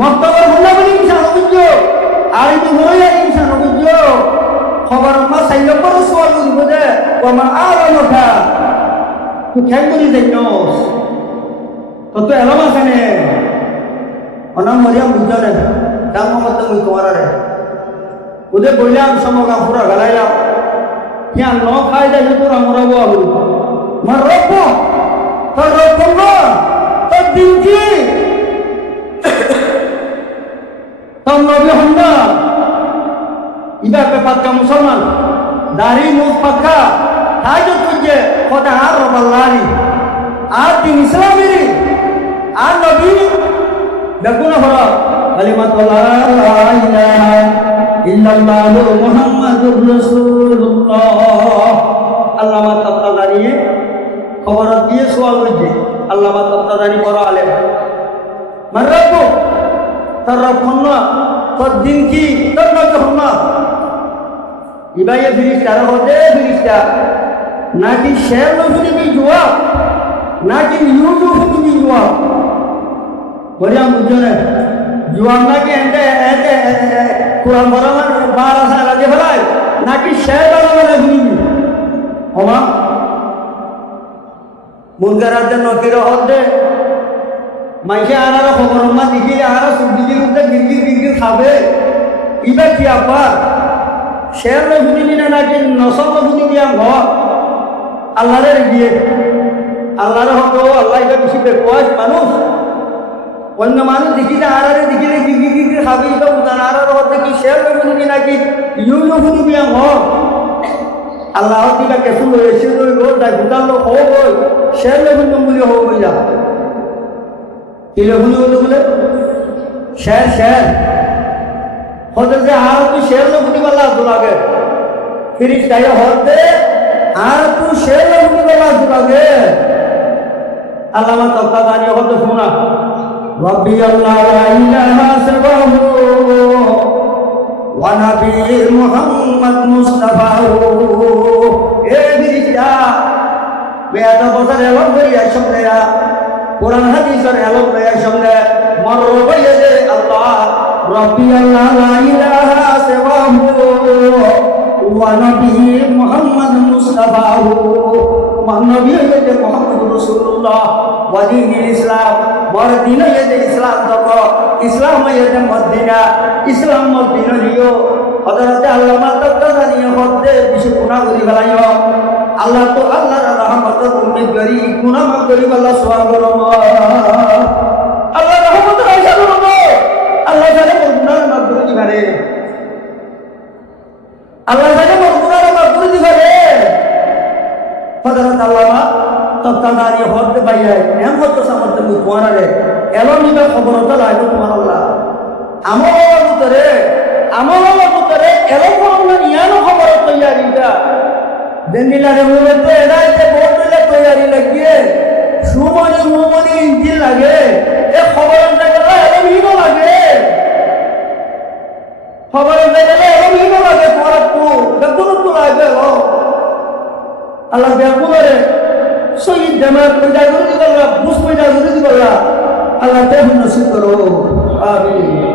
মক্তবর হল্লা বলি ইনসান বুঝছ আর এই হইয়া ইনসান বুঝছ খবর মা সাইয়্যবর সোয়াল দিব দে ও মা আলামতা তুই খেল করি যাইনস তো এলাম আছেনে অনাম মরিয়াম বুঝনে দাম মত মুই তোমার রে ওদে বললাম সমগা পুরা গলাইলাম क्या नो फायदा है तो हमरा वो आलू मर रखो तो दिन की तम नबी हमना इबा पे पक्का मुसलमान दारी मुस पक्का आज तुझे खुदा आर रबल्लारी आज दिन इस्लामी आज नबी देखो ना भरा कलिमतुल्लाह ला इलाहा ইল্লাল্লাহু মুহাম্মাদুর রাসূলুল্লাহ আল্লামা তাত্তাদানি খবর দিয়ে সওয়াল হইছে আল্লামা তাত্তাদানি বড় আলেম মাররাবু তারফুন্না কদিন কি তারফুন্না ইবায়ে ফিরিস্তা হতে ফিরিস্তা নাকি শের নবী কি জবাব নাকি ইউসুফ কি জবাব বলিয়া বুঝনে জবাব নাকি এতে কুরআন বরাবর 12 সাল আগে ফেলায় নাকি শের বরাবর শুনিবি ওমা মুনকারাত নকির হতে মাইকে আনার খবর মা দেখি আর সুবিজির মধ্যে গিরগির খাবে ইবা কি আপা শের না শুনিবি না নাকি নসল না শুনিবি আম আল্লাহরে গিয়ে আল্লাহর হতো আল্লাহ এটা বেশি বেকওয়াস মানুষ অন্য মানুষ দেখি না আরারে দেখিলে গিরগির খাবে এটা উদান আরার হতে কি শের না শুনিবি নাকি ইউনো শুনিবি আম আল্লাহ দিবা কেসু এসে রইল তাই গুটালো হোক শের না শুনবি হোক যা কিলো শুনি হলো বলে শের শের হতে যে আর তুই শের না শুনি পাল্লা তো লাগে ফিরিস তাই হতে আর তুই শের না শুনি পাল্লা তো লাগে আল্লামা তাত্তাদানি হতে শোনা রব্বি আল্লাহ লা ইলাহা সিওয়াহু ওয়া নবী মুহাম্মদ মুস্তাফাহু এ ফিরিস্তা বেয়াদ বছর এলম করিয়া শুনলেয়া কোরআন হাদিসের এলম লয়া শুনলে মরব ইয়ে আল্লাহ রব্বি আল্লাহ লা ইলাহা সিওয়াহু ওয়া নবী মুহাম্মদ মুস্তাফাহু নবী ইয়ে মুহাম্মদ রাসূলুল্লাহ ওয়া দীনুল ইসলাম মর দিন ইয়ে ইসলাম তক ইসলাম ইয়ে মদিনা ইসলাম মদিনা লিও হযরত আল্লামা তাত্তাদানি হতে বিশ গুনাহ করি ফেলাইও আল্লাহ তো আল্লাহর রহমতের উম্মত করি গুনাহ মাফ করি আল্লাহ সওয়াব করো আল্লাহ রহমতের আশা করো আল্লাহ জানে মোর গুনাহ মাফ করে দিবারে আল্লাহ জানে মোর গুনাহ মাফ করে দিবারে হযরত আল্লামা তাত্তাদানি হতে বাইরে এমন তো সামর্থ্য মুই কোয়ারে এলো নিবা খবর তো লাগো তোমার আল্লাহ আমল ভিতরে এলো কোন নিয়ানো খবর তৈয়ারিটা দেনিলারে মুরতে এরাইতে বড়লে তৈয়ারি লাগিয়ে সুমনি মুমনি ইঞ্জিল লাগে এ খবরের জায়গায় এলো ভিনো লাগে খবরের জায়গায় এলো ভিনো লাগে তোমার দেখুন তো লাগে আল্লাহ দেখুনরে শহীদ জামাত পয়দা করে দিবল্লা বুঝ পয়দা করে দিবল্লা আল্লাহ তেমন নসিব করো আমিন।